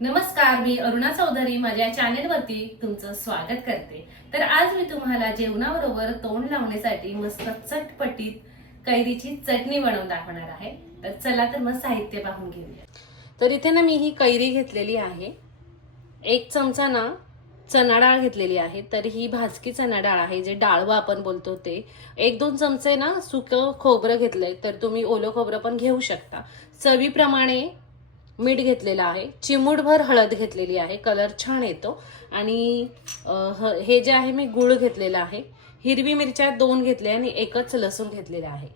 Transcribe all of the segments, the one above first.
नमस्कार मी अरुणा चौधरी. माझ्या चॅनेलवरती तुमचं स्वागत करते. तर आज मी तुम्हाला जेवणाबरोबर तोंड लावण्यासाठी मस्त चटपटीत कैरीची चटणी बनवून दाखवणार आहे. तर चला तर मग साहित्य पाहून घेऊया. तर इथे ना मी ही कैरी घेतलेली आहे. एक चमचा ना चणा डाळ घेतलेली आहे. तर ही भाजकी चणा डाळ आहे जे डाळवं आपण बोलतो ते. एक दोन चमचे ना सुकं खोबरं घेतलंय तर तुम्ही ओलं खोबरं पण घेऊ शकता. चवीप्रमाणे मीठ घेतलेलं आहे चिमूटभर हळद घेतलेली आहे कलर छान येतो. आणि ह- हे जे आहे मी गुळ घेतलेलं आहे हिरवी मिरच्या दोन घेतल्या आणि एकच लसूण घेतलेलं आहे.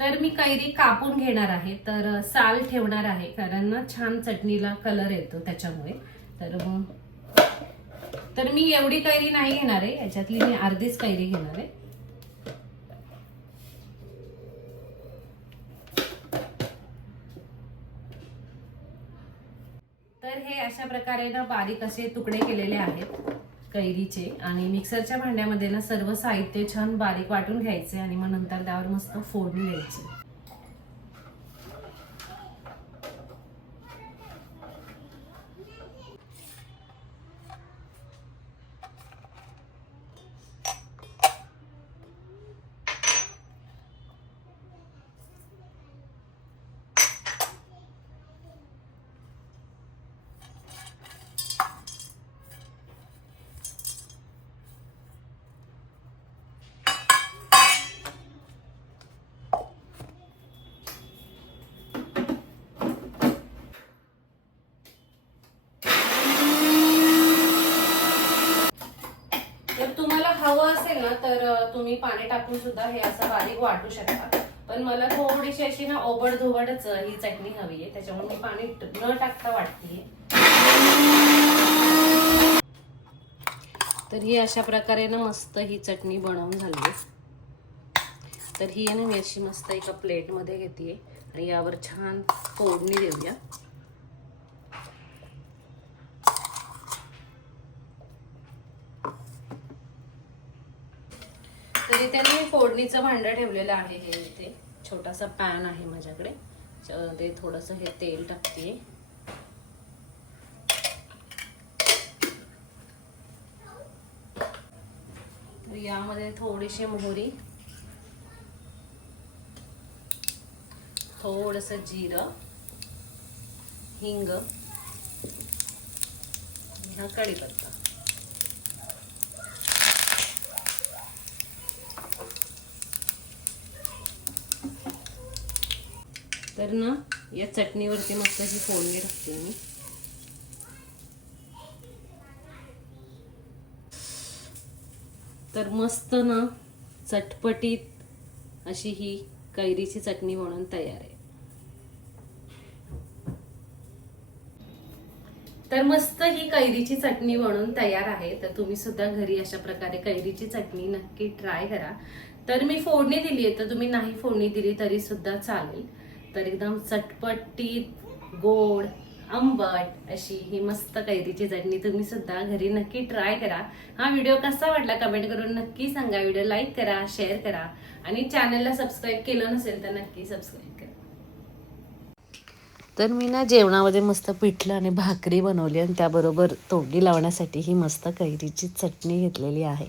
तर मी कैरी कापून घेणार आहे तर साल ठेवणार आहे कारण ना छान चटणीला कलर येतो त्याच्यामुळे. तर तर मी एवढी कैरी नाही घेणार आहे याच्यातली मी अर्धीच कैरी घेणार आहे. तर हे अशा प्रकारे ना बारीक असे तुकडे केलेले आहेत कैरीचे. आणि मिक्सरच्या भांड्यामध्ये ना सर्व साहित्य छान बारीक वाटून घ्यायचे आणि मग नंतर त्यावर मस्त फोडणी द्यायची जर तुम्हाला हवं असेल ना तर तुम्ही पाणी टाकून सुद्धा हे असं बारीक वाटू शकता. पण मला थोडीशी अशी ना ओबड धोबडच ही चटणी हवी आहे. त्याच्यामुळे मी पाणी न टाकता वाटते तर ही अशा प्रकारे ना मस्त ही चटणी बनवून झाली आहे. तर ही आहे ना मी अशी मस्त एका प्लेटमध्ये घेते आणि यावर छान फोडणी देऊया. तर इथे मी फोडणीचं भांडं ठेवलेलं आहे हे इथे. छोटासा पॅन आहे माझ्याकडे. ते थोडंसं हे तेल टाकते. तर यामध्ये थोडीशी मोहरी. थोडस जिरं. हिंग. ह्या हा कढीपत्ता. तर ना या चटणीवरती मस्त ही फोडणी टाकते मी. तर मस्त ना चटपटीत अशी ही कैरीची चटणी म्हणून तयार आहे. तर मस्त ही कैरीची चटणी बनवून तयार आहे. तर तुम्ही सुद्धा घरी अशा प्रकारे कैरीची चटणी नक्की ट्राय करा. तर मी फोडणी दिली आहे तर तुम्ही नाही फोडणी दिली तरी सुद्धा चालेल. तर एकदम चटपटीत गोड आंबट अशी ही मस्त कैरीची चटणी तुम्ही सुद्धा घरी नक्की ट्राय करा. हा व्हिडिओ कसा वाटला कमेंट करून नक्की सांगा. व्हिडिओ लाईक करा शेअर करा आणि चॅनलला सबस्क्राईब केलं नसेल तर नक्की सबस्क्राईब करा. तर मी ना जेवणामध्ये मस्त पिठलं आणि भाकरी बनवली आणि त्याबरोबर तोंडी लावण्यासाठी ही मस्त कैरीची चटणी घेतलेली आहे.